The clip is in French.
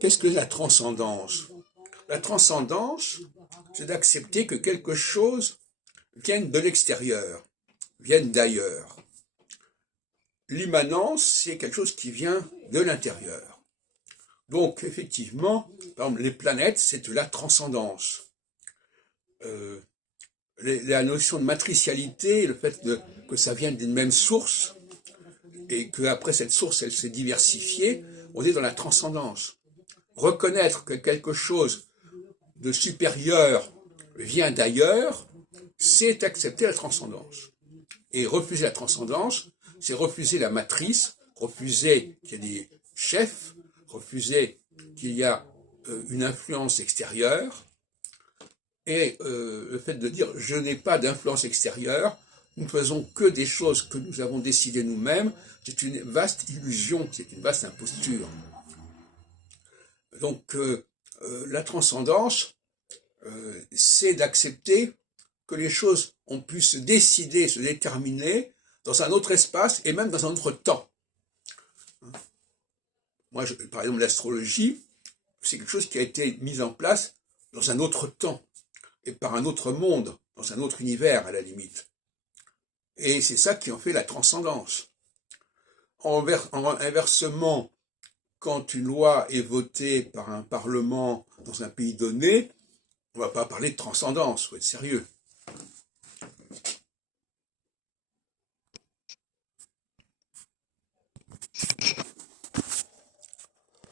Qu'est-ce que la transcendance? La transcendance, c'est d'accepter que quelque chose vienne de l'extérieur, vienne d'ailleurs. L'immanence, c'est quelque chose qui vient de l'intérieur. Donc, effectivement, par exemple, les planètes, c'est de la transcendance. La notion de matricialité, le fait que ça vienne d'une même source, et qu'après cette source, elle s'est diversifiée, on est dans la transcendance. Reconnaître que quelque chose de supérieur vient d'ailleurs, c'est accepter la transcendance. Et refuser la transcendance, c'est refuser la matrice, refuser qu'il y ait des chefs, refuser qu'il y a une influence extérieure, et le fait de dire « je n'ai pas d'influence extérieure », nous ne faisons que des choses que nous avons décidées nous-mêmes, c'est une vaste illusion, c'est une vaste imposture. Donc la transcendance, c'est d'accepter que les choses ont pu se décider, se déterminer dans un autre espace et même dans un autre temps. Moi, par exemple, l'astrologie, c'est quelque chose qui a été mis en place dans un autre temps et par un autre monde, dans un autre univers à la limite. Et c'est ça qui en fait la transcendance. Inversement, quand une loi est votée par un parlement dans un pays donné, on ne va pas parler de transcendance, il faut être sérieux.